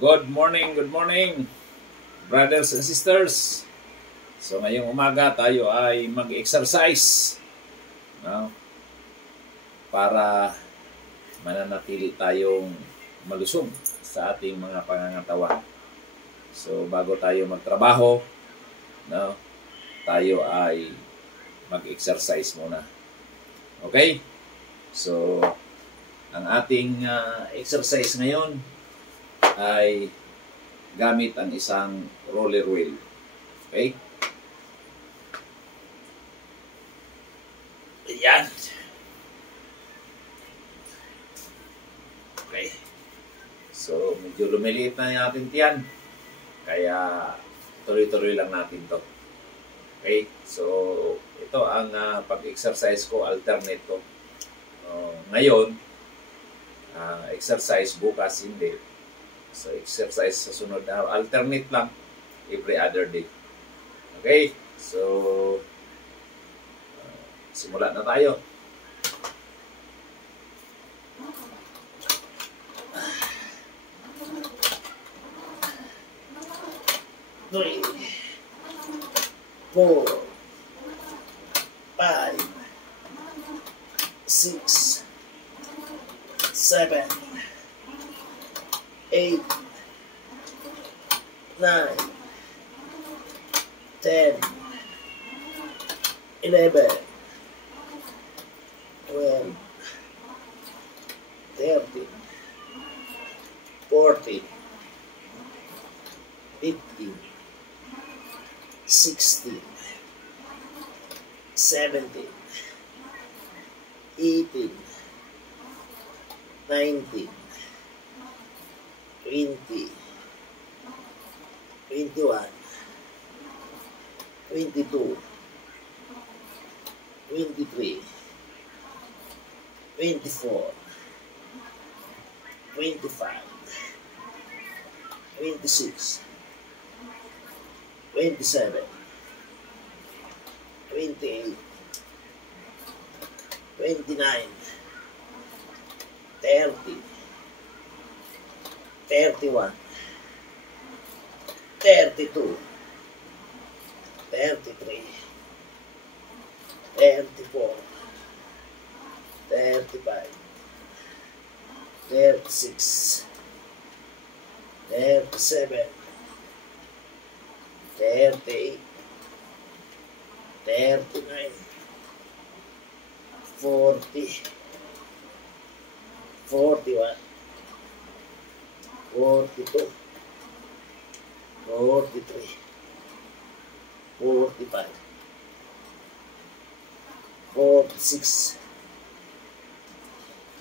Good morning, brothers and sisters. So ngayong umaga tayo ay mag-exercise, no? Para mananatili tayong malusog sa ating mga pangangatawan. So bago tayo magtrabaho, no, tayo ay mag-exercise muna. Okay? So ang ating exercise ngayon ay gamit ang isang roller wheel. Okay? Ayan. Okay. So, medyo lumiliit na natin yan. Kaya, tuloy-tuloy lang natin to. Okay? So, ito ang pag-exercise ko, alternate to. Ngayon, exercise, bukas hindi. So, exercise sa sunod na alternate lang every other day. Okay? So, simula na tayo. Three, 4, 5, 6, 7, 8, 9, 10, 11, 12, 13, 14, 15, 16, 17, 18, 19, 20, 21, 22, 23, 24, 25, 26, 27, 28, 29, 30, 31, 32, 33, 34, 35, 36, 37, 38, 39, 40, 41, 42, 43, 45, 46,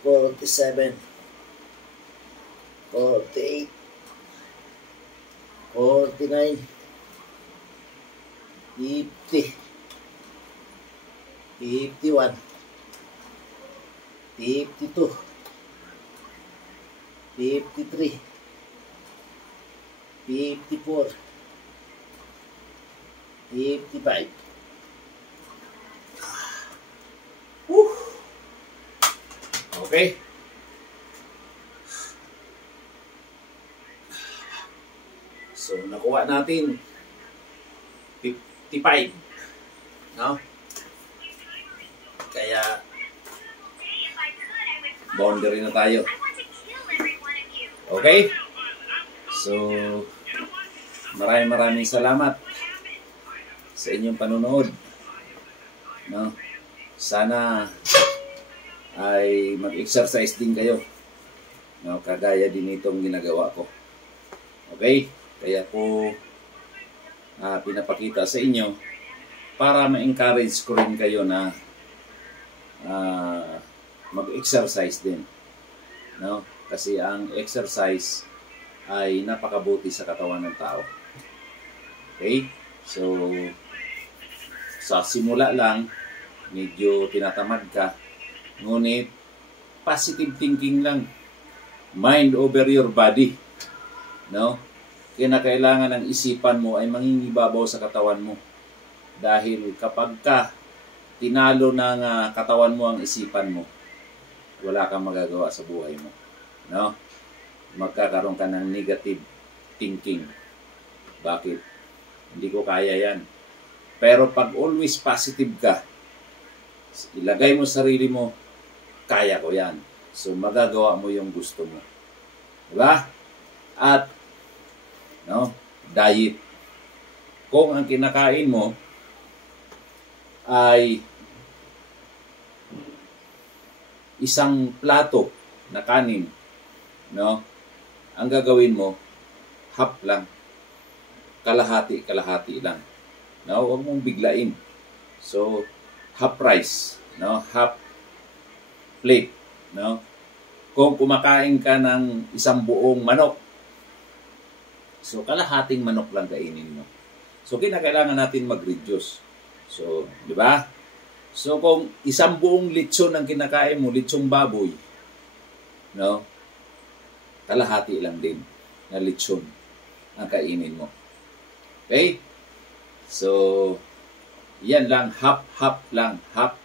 47, 48, 49, 50, 51, 52, 53, 54, 55. Okay. So, nakuha natin 55. No? Kaya, boundary na tayo. Okay? So, maraming salamat sa inyong panonood. No? Sana ay mag-exercise din kayo. No? Kagaya din itong ginagawa ko. Okay? Kaya po pinapakita sa inyo para ma-encourage ko rin kayo na mag-exercise din. No? Kasi ang exercise ay napakabuti sa katawan ng tao. Okay? So, sa simula lang, medyo tinatamad ka. Ngunit, positive thinking lang. Mind over your body. No? Kinakailangan ng isipan mo ay mangingibabaw sa katawan mo. Dahil kapag ka tinalo ng katawan mo ang isipan mo, wala kang magagawa sa buhay mo. No? magkakaroon ka ng negative thinking. Bakit? Hindi ko kaya yan. Pero pag always positive ka, ilagay mo sarili mo, kaya ko yan. So, magagawa mo yung gusto mo. Diba? At, diet. Kung ang kinakain mo ay isang plato na kanin, ang gagawin mo, half lang. Kalahati lang. Huwag mong biglain. So, half rice, half plate, Kung kumakain ka ng isang buong manok, so kalahating manok lang kainin mo. So, kinakailangan natin mag-reduce. So, di ba? So, kung isang buong lechon ang kinakain mo, lechong baboy, kalahati lang din na lechon ang kainin mo. Okay? So, yan lang, half lang, half.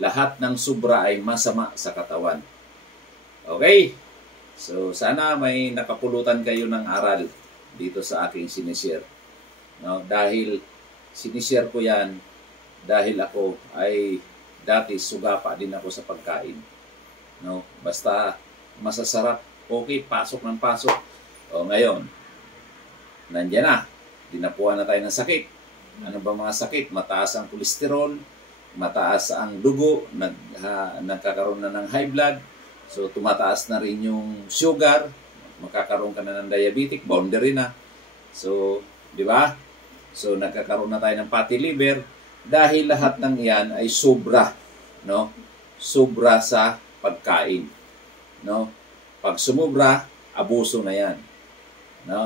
Lahat ng sobra ay masama sa katawan. Okay? So, sana may nakapulutan kayo ng aral dito sa aking sinishare. Dahil sinishare ko yan, dahil ako ay dati sugapa din ako sa pagkain. Basta masasarap, okay, pasok ng pasok. Ngayon, nandiyan na. Dinapuan na tayo ng sakit. Ano ba mga sakit? Mataas ang kolesterol, mataas ang dugo, nagkakaroon na ng high blood, so tumataas na rin yung sugar, magkakaroon ka na ng diabetic, boundary na. So, di ba? So, nagkakaroon na tayo ng fatty liver dahil lahat ng iyan ay sobra, sobra sa pagkain. Pag sumubra, abuso na yan.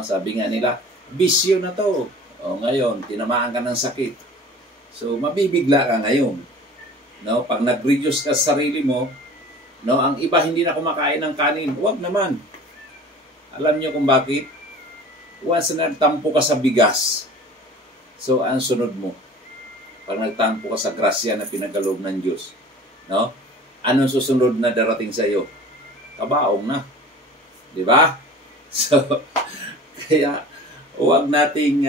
Sabi nga nila, bisyo na to. Ngayon, tinamaan ka ng sakit. So, mabibigla ka ngayon. Pag nag-reduce ka sa sarili mo, ang iba hindi na kumakain ng kanin. Huwag naman. Alam nyo kung bakit? Once na nagtampo ka sa bigas, so, ang sunod mo, pag nagtampo ka sa grasya na pinagkaloob ng Diyos, anong susunod na darating sa iyo? Kabaong na. Di ba? So, kaya, huwag nating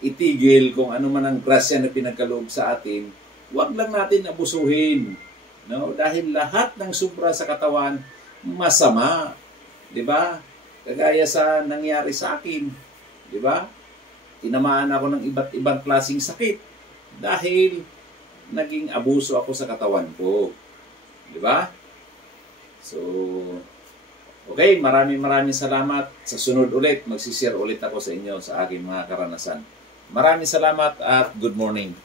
itigil kung ano man ang grasya na pinagkaloob sa atin. Huwag lang natin abusuhin. Dahil lahat ng sobra sa katawan, masama. Di ba? Kagaya sa nangyari sa akin. Di ba? Tinamaan ako ng iba't ibang klaseng sakit. Dahil naging abuso ako sa katawan ko. Di ba? So, okay, maraming salamat. Sa sunod ulit, magsishare ulit ako sa inyo sa aking mga karanasan. Maraming salamat at good morning.